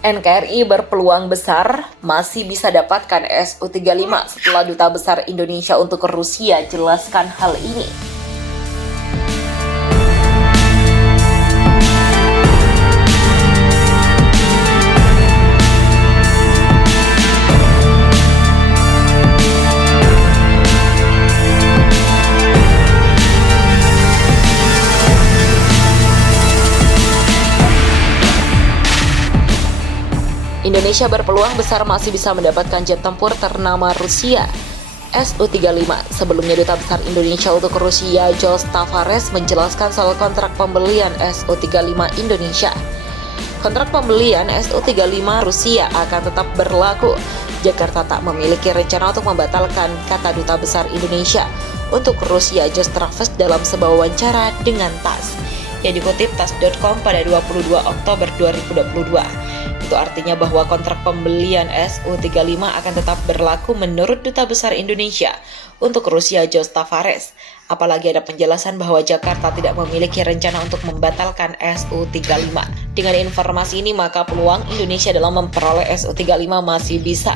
NKRI berpeluang besar masih bisa dapatkan Su-35 setelah Duta Besar Indonesia untuk Rusia jelaskan hal ini. Indonesia berpeluang besar masih bisa mendapatkan jet tempur ternama Rusia, Su-35. Sebelumnya Duta Besar Indonesia untuk Rusia, Jose Tavares, menjelaskan soal kontrak pembelian Su-35 Indonesia. Kontrak pembelian Su-35 Rusia akan tetap berlaku. Jakarta tak memiliki rencana untuk membatalkan, kata Duta Besar Indonesia untuk Rusia, Jose Tavares, dalam sebuah wawancara dengan TASS yang dikutip TASS.com pada 22 Oktober 2022. Itu artinya bahwa kontrak pembelian Su-35 akan tetap berlaku menurut Duta Besar Indonesia untuk Rusia, Jose Tavares. Apalagi ada penjelasan bahwa Jakarta tidak memiliki rencana untuk membatalkan Su-35. Dengan informasi ini, maka peluang Indonesia dalam memperoleh Su-35 masih bisa.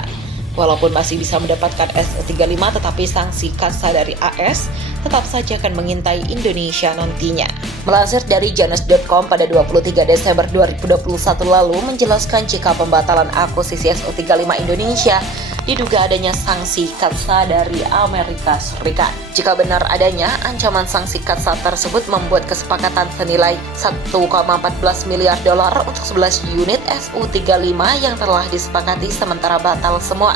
Walaupun masih bisa mendapatkan Su-35, tetapi sanksi kassa dari AS tetap saja akan mengintai Indonesia nantinya. Melansir dari Janus.com pada 23 Desember 2021 lalu menjelaskan jika pembatalan akuisisi Su-35 Indonesia diduga adanya sanksi kassa dari Amerika Serikat. Jika benar adanya, ancaman sanksi kassa tersebut membuat kesepakatan senilai 1,14 miliar dolar untuk 11 unit Su-35 yang telah disepakati sementara batal semua.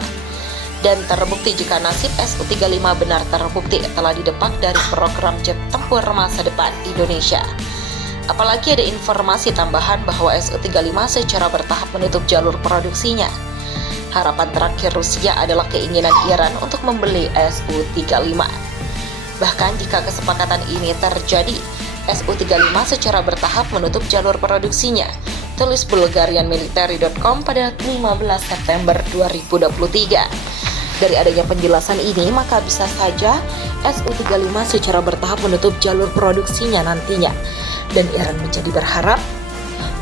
Dan terbukti jika nasib Su-35 benar terbukti telah didepak dari program jet tempur masa depan Indonesia. Apalagi ada informasi tambahan bahwa Su-35 secara bertahap menutup jalur produksinya. Harapan terakhir Rusia adalah keinginan Iran untuk membeli Su-35. Bahkan jika kesepakatan ini terjadi, Su-35 secara bertahap menutup jalur produksinya, tulis Bulgarianmilitary.com pada 15 September 2023. Dari adanya penjelasan ini, maka bisa saja Su-35 secara bertahap menutup jalur produksinya nantinya. Dan Iran menjadi berharap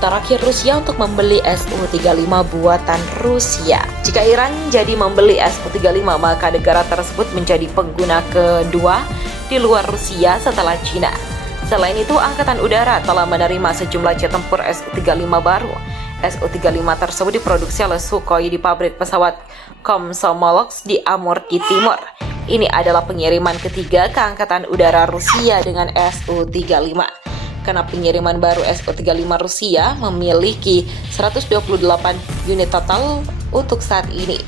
terakhir Rusia untuk membeli Su-35 buatan Rusia. Jika Iran jadi membeli Su-35, maka negara tersebut menjadi pengguna kedua di luar Rusia setelah Cina. Selain itu, Angkatan Udara telah menerima sejumlah jet tempur Su-35 baru. Su-35 tersebut diproduksi oleh Sukhoi di pabrik pesawat Komsomolets di Amur di Timur. Ini adalah pengiriman ketiga ke Angkatan Udara Rusia dengan Su-35. Karena pengiriman baru Su-35 Rusia memiliki 128 unit total untuk saat ini.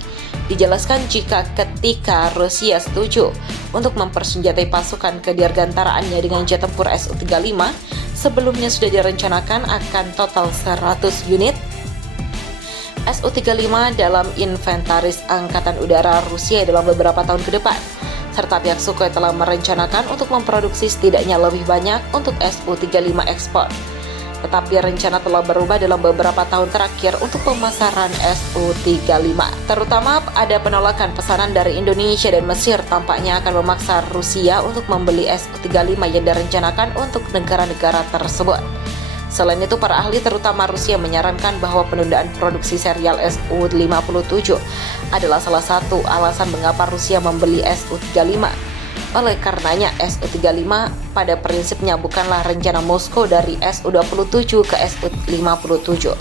Dijelaskan jika ketika Rusia setuju untuk mempersenjatai pasukan ke dirgantaraannya dengan jet tempur Su-35, sebelumnya sudah direncanakan akan total 100 unit Su-35 dalam inventaris Angkatan Udara Rusia dalam beberapa tahun ke depan. Serta pihak Sukhoi telah merencanakan untuk memproduksi setidaknya lebih banyak untuk Su-35 ekspor. Tetapi rencana telah berubah dalam beberapa tahun terakhir untuk pemasaran Su-35. Terutama ada penolakan pesanan dari Indonesia dan Mesir tampaknya akan memaksa Rusia untuk membeli Su-35 yang direncanakan untuk negara-negara tersebut. Selain itu, para ahli terutama Rusia menyarankan bahwa penundaan produksi serial Su-57 adalah salah satu alasan mengapa Rusia membeli Su-35. Oleh karenanya, Su-35 pada prinsipnya bukanlah rencana Moskow dari Su-27 ke Su-57.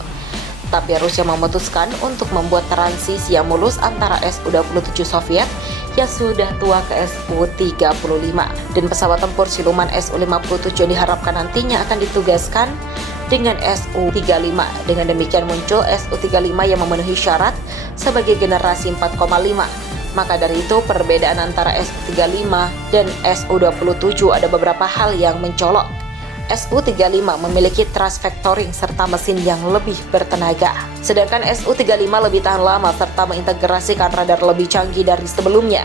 Tapi Rusia memutuskan untuk membuat transisi yang mulus antara Su-27 Soviet yang sudah tua ke Su-35. Dan pesawat tempur siluman Su-57 yang diharapkan nantinya akan ditugaskan dengan Su-35. Dengan demikian muncul Su-35 yang memenuhi syarat sebagai generasi 4,5. Maka dari itu perbedaan antara Su-35 dan Su-27 ada beberapa hal yang mencolok. Su-35 memiliki thrust vectoring serta mesin yang lebih bertenaga. Sedangkan Su-35 lebih tahan lama serta mengintegrasikan radar lebih canggih dari sebelumnya.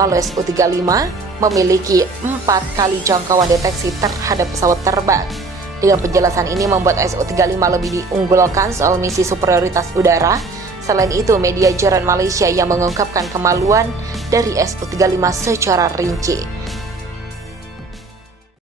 Lalu Su-35 memiliki 4 kali jangkauan deteksi terhadap pesawat terbang. Dengan penjelasan ini membuat Su-35 lebih diunggulkan soal misi superioritas udara. Selain itu, media Jerman Malaysia yang mengungkapkan kemaluan dari Su-35 secara rinci.